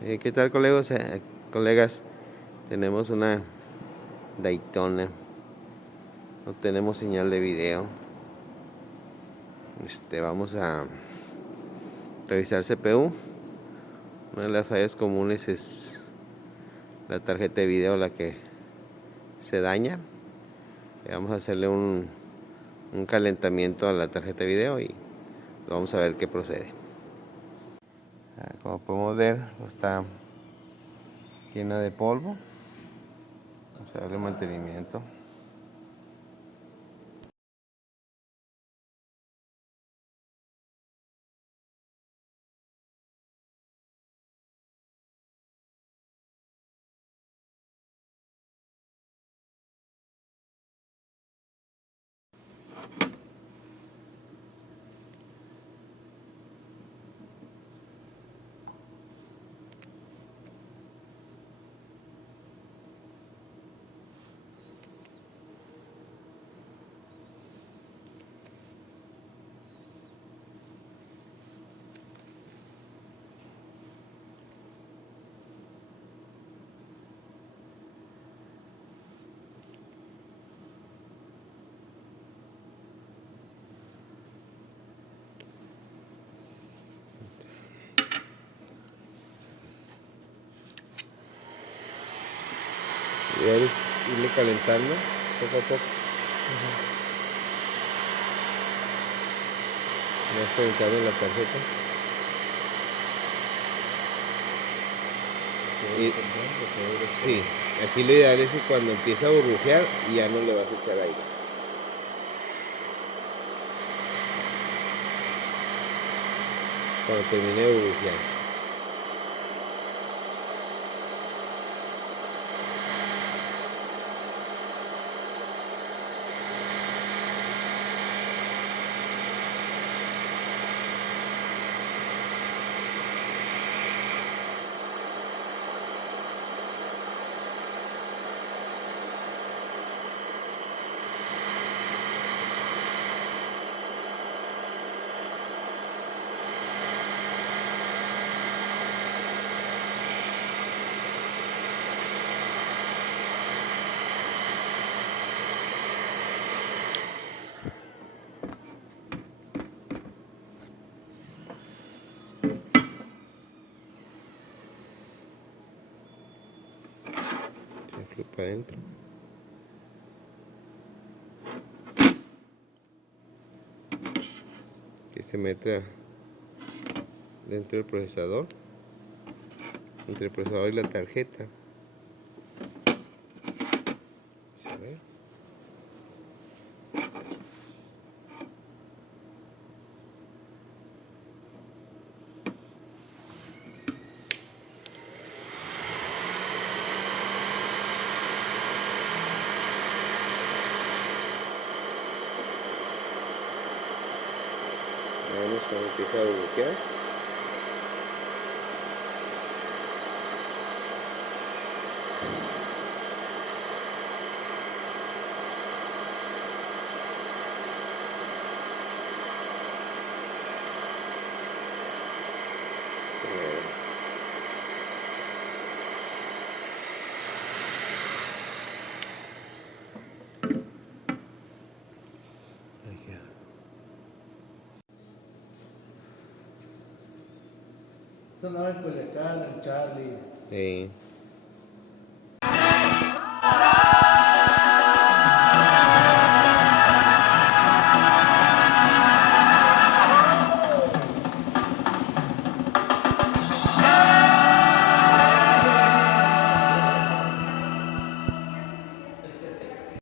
¿Qué tal, colegas? Colegas, tenemos una Daytona. No tenemos señal de video. Vamos a revisar CPU. Una de las fallas comunes es la tarjeta de video, la que se daña. Vamos a hacerle un calentamiento a la tarjeta de video y vamos a ver qué procede. Como podemos ver, está llena de polvo. Vamos a darle mantenimiento. Y irle calentando poco a poco. Ya está calentando la tarjeta. Sí, aquí lo ideal es que cuando empieza a burbujear ya no le vas a echar aire. Cuando termine de burbujear. Se para adentro. Que se meta dentro del procesador, entre el procesador y la tarjeta. ¿Se ve? Vemos cómo empieza a burbujear. Sonaba el Culiacán, el Charlie. Sí.